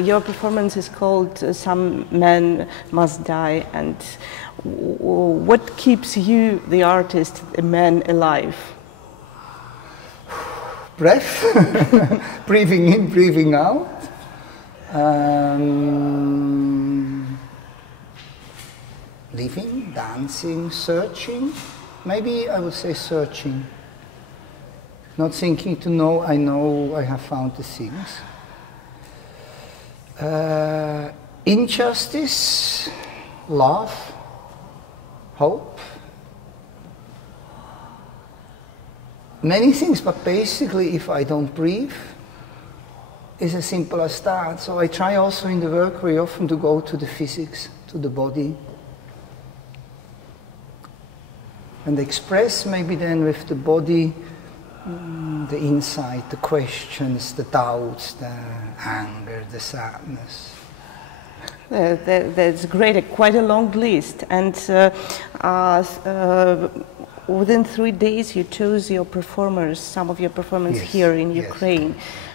Your performance is called Some Men Must Die, and what keeps you, the artist, a man, alive? Breath, breathing in, breathing out. Living, dancing, searching. Maybe I would say searching. Not thinking to know I have found the things. Injustice, love, hope. Many things, but basically if I don't breathe, it's as simple as that. So I try also in the work very often to go to the physics, to the body. And express maybe then with the body the insight, the questions, the doubts, the anger, the sadness. That's great, quite a long list. And within 3 days you chose your performers, some of your performers here in Ukraine.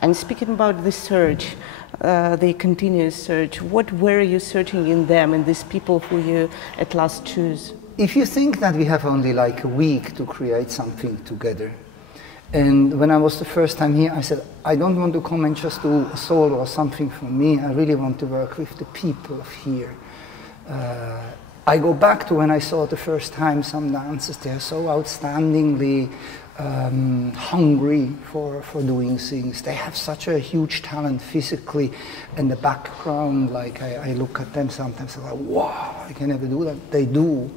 And speaking about the search, the continuous search, what were you searching in them, in these people who you at last choose? If you think that we have only like a week to create something together, and when I was the first time here, I said, I don't want to come and just do a solo or something for me. I really want to work with the people of here. I go back to when I saw the first time some dancers. They are so outstandingly hungry for doing things. They have such a huge talent physically, and the background, like I look at them sometimes, I'm like, wow, I can never do that. They do.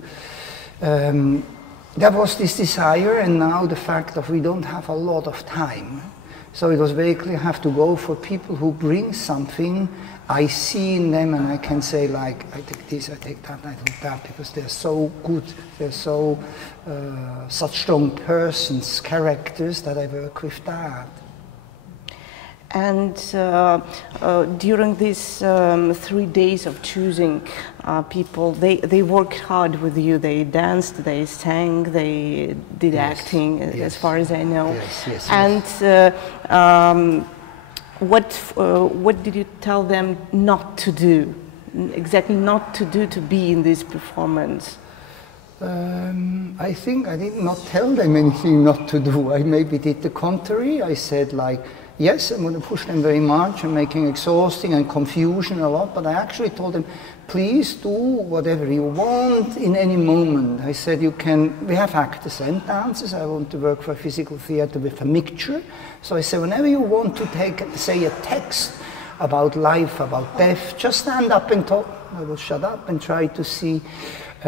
There was this desire, and now the fact that we don't have a lot of time. So it was very clear I have to go for people who bring something I see in them, and I can say like, I take this, I take that, I take that, because they're so good, they're so such strong persons, characters, that I work with that. And during these 3 days of choosing people, they worked hard with you. They danced, they sang, they did acting, as far as I know. And what did you tell them not to do? Exactly not to do to be in this performance? I think I did not tell them anything not to do. I maybe did the contrary. I said like, yes, I'm going to push them very much and making exhausting and confusion a lot, but I actually told them, please do whatever you want in any moment. I said, we have actors and dancers. I want to work for physical theater with a mixture. So I said, whenever you want to say a text about life, about death, just stand up and talk. I will shut up and try to see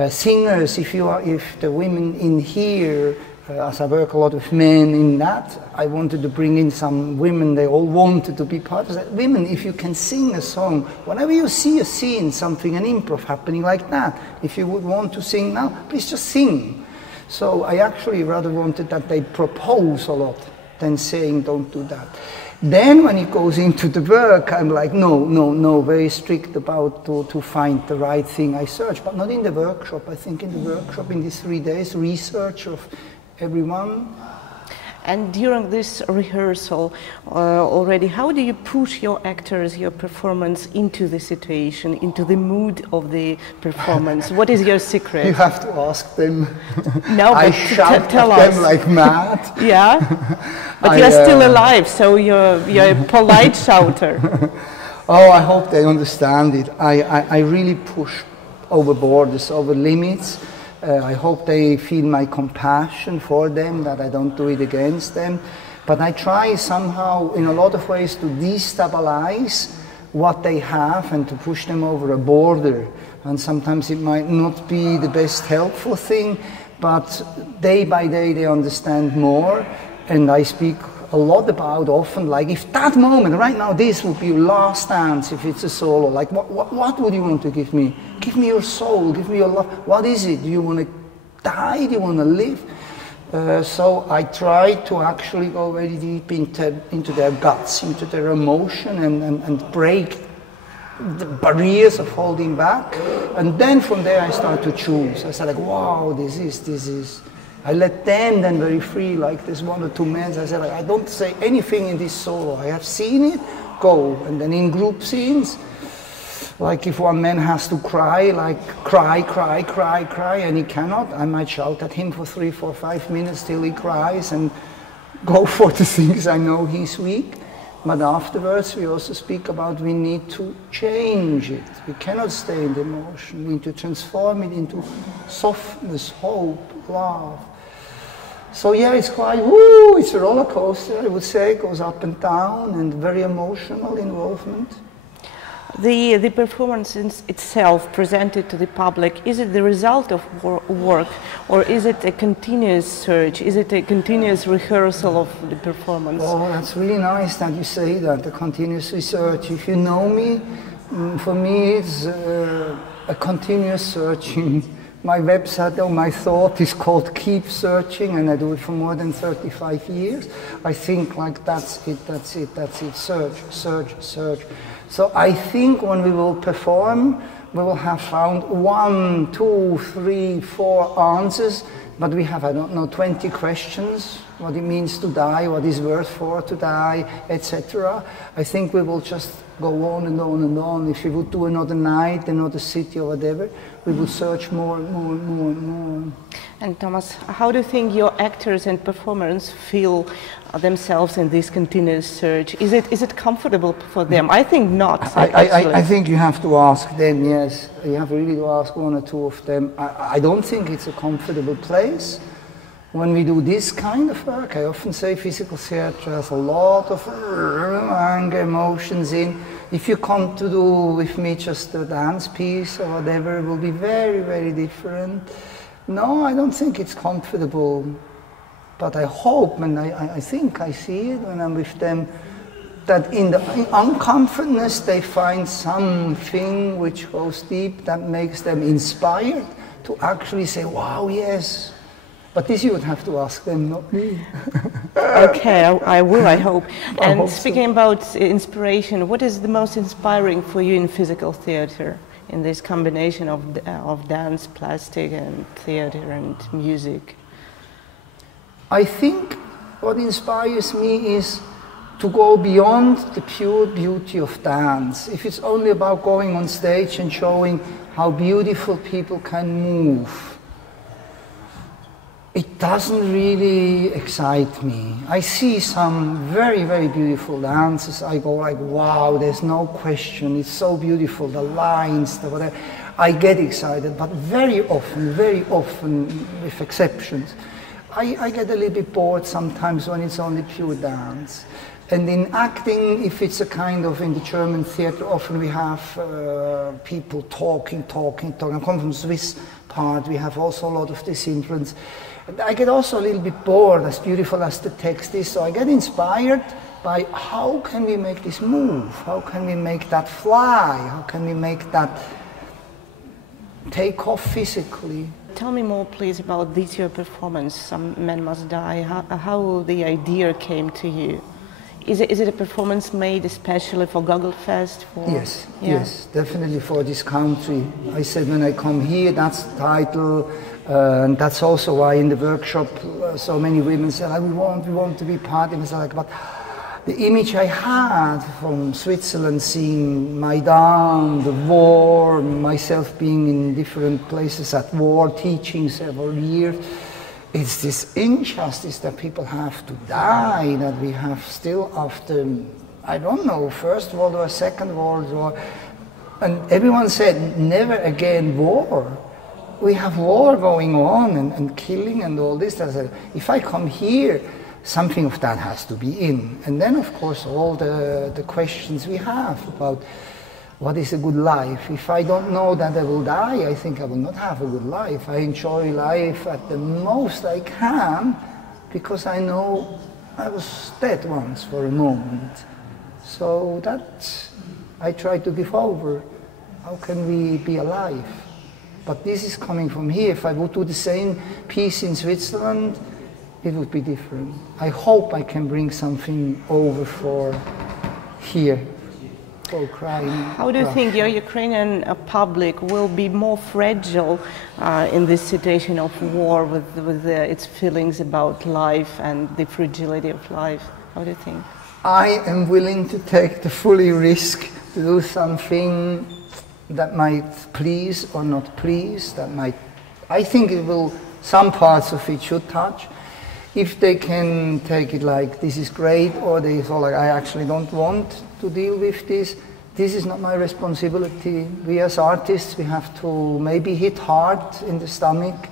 singers, if the women in here, as I work a lot with men in that, I wanted to bring in some women. They all wanted to be part of that. Women, if you can sing a song, whenever you see a scene, something, an improv happening like that, if you would want to sing now, please just sing. So I actually rather wanted that they propose a lot than saying don't do that. Then when it goes into the work, I'm like, no, very strict about to find the right thing I search, but not in the workshop. I think in the workshop, in these 3 days, research of everyone. And during this rehearsal already, how do you push your actors, your performance into the situation, into the mood of the performance? What is your secret? You have to ask them. No, I but shout tell at us. them like mad. Yeah, but you're still alive, so you're a polite shouter. Oh, I hope they understand it. I really push over borders, over limits. I hope they feel my compassion for them, that I don't do it against them. But I try somehow, in a lot of ways, to destabilize what they have and to push them over a border. And sometimes it might not be the best helpful thing, but day by day they understand more. And I speak a lot about often, like, if that moment, right now, this would be your last dance, if it's a solo, like, what would you want to give me? Give me your soul, give me your love. What is it? Do you want to die? Do you want to live? So I try to actually go very deep into their guts, into their emotion, and break the barriers of holding back. And then from there I start to choose. I said, like, wow, this is. I let them then very free, like there's 1 or 2 men. I said, like, I don't say anything in this solo. I have seen it, go. And then in group scenes, like if one man has to cry, like cry, and he cannot, I might shout at him for 3, 4, 5 minutes till he cries and go for the things I know he's weak. But afterwards we also speak about we need to change it. We cannot stay in the emotion. We need to transform it into softness, hope, love. So yeah, it's quite, woo, it's a roller coaster, I would say. It goes up and down and very emotional involvement. The performance itself presented to the public, is it the result of work, or is it a continuous search? Is it a continuous rehearsal of the performance? Oh, that's really nice that you say that, the continuous research. If you know me, for me it's a continuous searching. My website or my thought is called Keep Searching, and I do it for more than 35 years. I think like that's it, search, search, search. So I think when we will perform, we will have found 1, 2, 3, 4 answers, but we have, I don't know, 20 questions, what it means to die, what is worth for to die, etc. I think we will just go on and on and on. If we would do another night, another city or whatever, we will search more and more and more and more. And Thomas, how do you think your actors and performers feel themselves in this continuous search? Is it comfortable for them? I think not. I think you have to ask them, yes. You have really to ask 1 or 2 of them. I don't think it's a comfortable place. When we do this kind of work, I often say physical theatre has a lot of anger, emotions in. If you come to do with me just a dance piece or whatever, it will be very, very different. No, I don't think it's comfortable, but I hope, and I think I see it when I'm with them, that in the uncomfortness they find something which goes deep that makes them inspired to actually say, wow, yes. But this you would have to ask them, not me. Okay, I will, I hope. And hope speaking about inspiration, what is the most inspiring for you in physical theatre, in this combination of dance, plastic, and theatre and music? I think what inspires me is to go beyond the pure beauty of dance. If it's only about going on stage and showing how beautiful people can move, it doesn't really excite me. I see some very, very beautiful dances. I go like, wow, there's no question. It's so beautiful, the lines, the whatever. I get excited, but very often, with exceptions, I get a little bit bored sometimes when it's only pure dance. And in acting, if it's a kind of, in the German theatre, often we have people talking. I come from the Swiss part, we have also a lot of this influence. I get also a little bit bored, as beautiful as the text is, so I get inspired by how can we make this move? How can we make that fly? How can we make that take off physically? Tell me more, please, about DTO Performance, Some Men Must Die. How the idea came to you? Is it a performance made especially for Gogolfest? Yes, yeah. Yes, definitely for this country. I said when I come here, that's the title, and that's also why in the workshop so many women said, we want to be part of it. Like, but the image I had from Switzerland, seeing Maidan, the war, myself being in different places at war, teaching several years, it's this injustice that people have to die, that we have still after, I don't know, First World War, Second World War, and everyone said, never again war. We have war going on and killing and all this. If I come here, something of that has to be in. And then, of course, all the questions we have about what is a good life. If I don't know that I will die, I think I will not have a good life. I enjoy life at the most I can because I know I was dead once for a moment. So that I try to give over. How can we be alive? But this is coming from here. If I would do the same piece in Switzerland, it would be different. I hope I can bring something over for here. How do you think your Ukrainian public will be more fragile in this situation of war with its feelings about life and the fragility of life? How do you think? I am willing to take the fully risk to do something that might please or not please, that might, I think it will, some parts of it should touch. If they can take it like, this is great, or they feel like, I actually don't want to deal with this, this is not my responsibility. We as artists, we have to maybe hit hard in the stomach,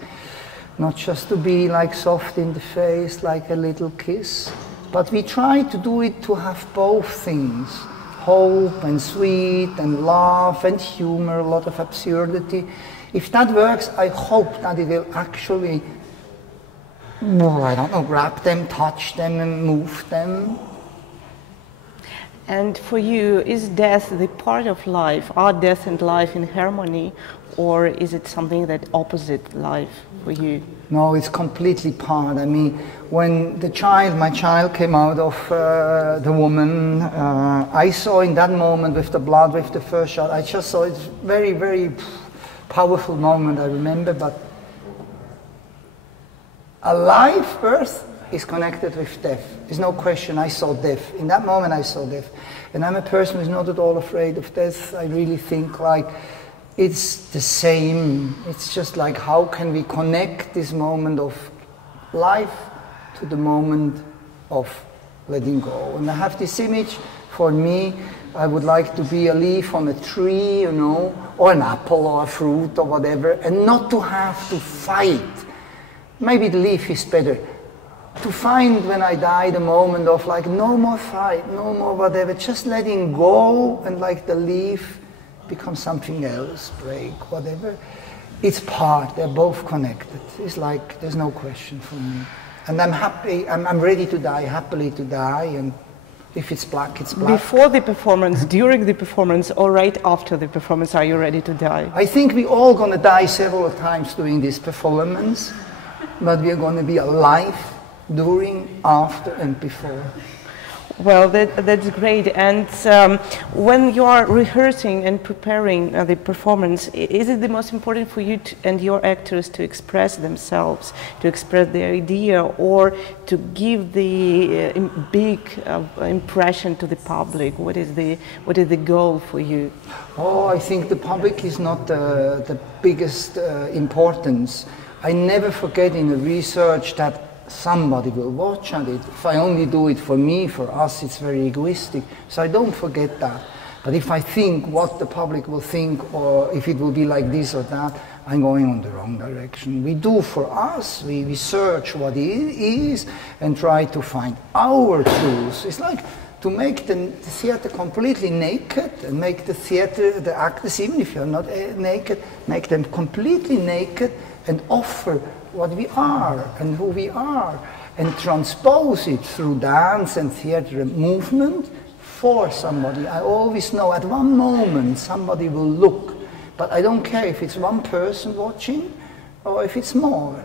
not just to be like soft in the face, like a little kiss. But we try to do it to have both things, hope and sweet and love and humor, a lot of absurdity. If that works, I hope that it will actually, well, I don't know, grab them, touch them and move them. And for you, is death the part of life? Are death and life in harmony, or is it something that opposite life for you? No, it's completely part. I mean, when my child came out of the woman, I saw in that moment with the blood, with the first shot, I just saw it's very, very powerful moment, I remember, but a live birth is connected with death. There's no question, I saw death. In that moment I saw death. And I'm a person who's not at all afraid of death. I really think like it's the same. It's just like how can we connect this moment of life to the moment of letting go. And I have this image, for me, I would like to be a leaf on a tree, you know, or an apple or a fruit or whatever, and not to have to fight. Maybe the leaf is better. To find when I die the moment of like no more fight, no more whatever, just letting go and like the leaf becomes something else, break, whatever. It's part, they're both connected. It's like, there's no question for me. And I'm happy, I'm ready to die, happily to die, and if it's black, it's black. Before the performance, during the performance, or right after the performance, are you ready to die? I think we're all gonna die several times doing this performance, but we're gonna be alive during, after, and before. Well, that's great. And when you are rehearsing and preparing the performance, is it the most important for you and your actors to express themselves, to express their idea, or to give the big impression to the public? What is the goal for you? Oh, I think the public is not the biggest importance. I never forget in the research that somebody will watch at it. If I only do it for me, for us, it's very egoistic. So I don't forget that. But if I think what the public will think, or if it will be like this or that, I'm going on the wrong direction. We do for us, we search what it is and try to find our truths. It's like to make the theater completely naked and make the theater, the actors, even if you're not naked, make them completely naked and offer what we are and who we are, and transpose it through dance and theater and movement for somebody. I always know at one moment somebody will look, but I don't care if it's one person watching or if it's more.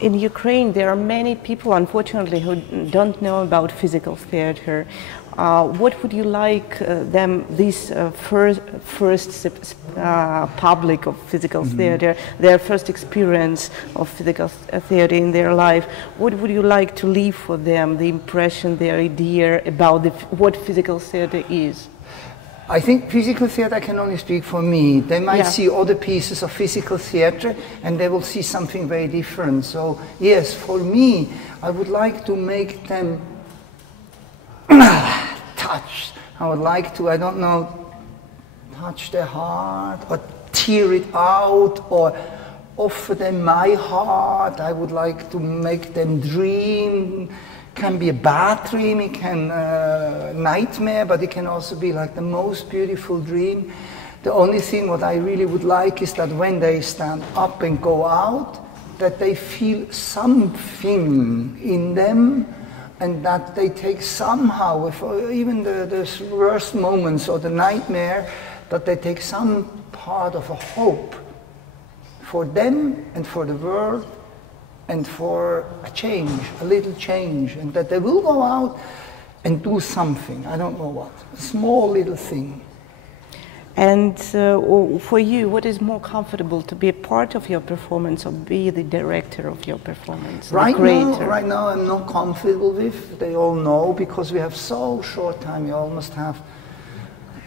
In Ukraine, there are many people, unfortunately, who don't know about physical theater. What would you like this first public of physical theater, their first experience of physical theater in their life, what would you like to leave for them, the impression, their idea about what physical theater is? I think physical theater, I can only speak for me. They might see other pieces of physical theater and they will see something very different. So yes, for me, I would like to make them touch. I would like to, I don't know, touch their heart or tear it out or offer them my heart. I would like to make them dream. It can be a bad dream, it can nightmare, but it can also be like the most beautiful dream. The only thing what I really would like is that when they stand up and go out, that they feel something in them, and that they take somehow, even the worst moments or the nightmare, that they take some part of a hope for them and for the world and for a change, a little change, and that they will go out and do something, I don't know what, a small little thing. And for you, what is more comfortable, to be a part of your performance or be the director of your performance? Right now I'm not comfortable with. They all know, because we have so short time. You almost have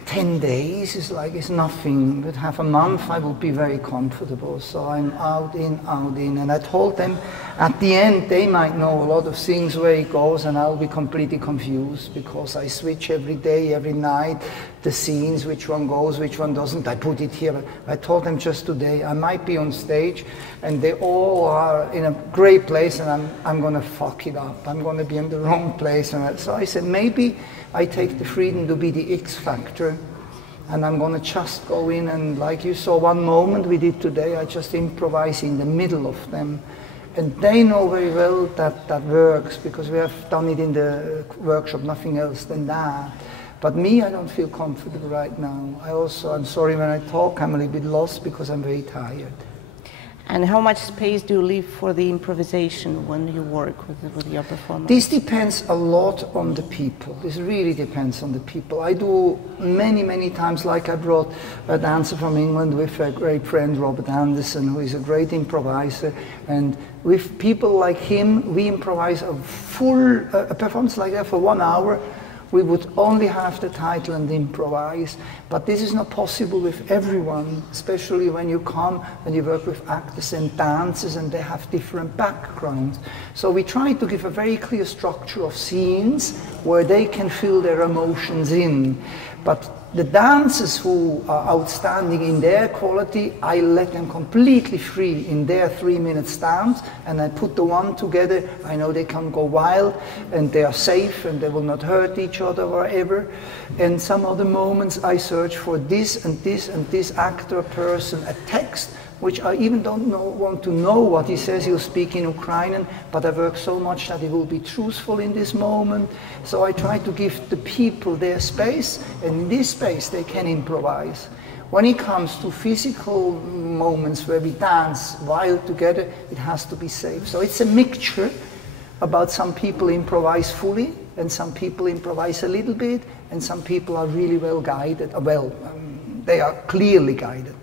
10 days. It's nothing. But half a month I will be very comfortable. So I'm out in. And I told them at the end they might know a lot of things where it goes, and I'll be completely confused because I switch every day, every night, the scenes, which one goes, which one doesn't. I put it here. I told them just today I might be on stage and they all are in a great place, and I'm going to fuck it up. I'm going to be in the wrong place. And so I said, maybe I take the freedom to be the X factor, and I'm going to just go in, and like you saw one moment we did today, I just improvise in the middle of them. And they know very well that that works, because we have done it in the workshop, nothing else than that. But me, I don't feel comfortable right now. I'm sorry when I talk, I'm a little bit lost because I'm very tired. And how much space do you leave for the improvisation when you work with your performance? This depends a lot on the people. This really depends on the people. I do many times, like I brought a dancer from England with a great friend, Robert Anderson, who is a great improviser. And with people like him, we improvise a full performance like that for 1 hour. We would only have the title and improvise, but this is not possible with everyone, especially when you come and you work with actors and dancers and they have different backgrounds. So we try to give a very clear structure of scenes where they can feel their emotions in. But the dancers who are outstanding in their quality, I let them completely free in their 3-minute stance, and I put the one together. I know they can go wild and they are safe and they will not hurt each other or whatever. And some other moments I search for this and this and this actor, person, a text, which I even don't want to know what he says. He'll speak in Ukrainian, but I work so much that he will be truthful in this moment. So I try to give the people their space, and in this space they can improvise. When it comes to physical moments where we dance wild together, it has to be safe. So it's a mixture. About some people improvise fully, and some people improvise a little bit, and some people are really well guided. They are clearly guided.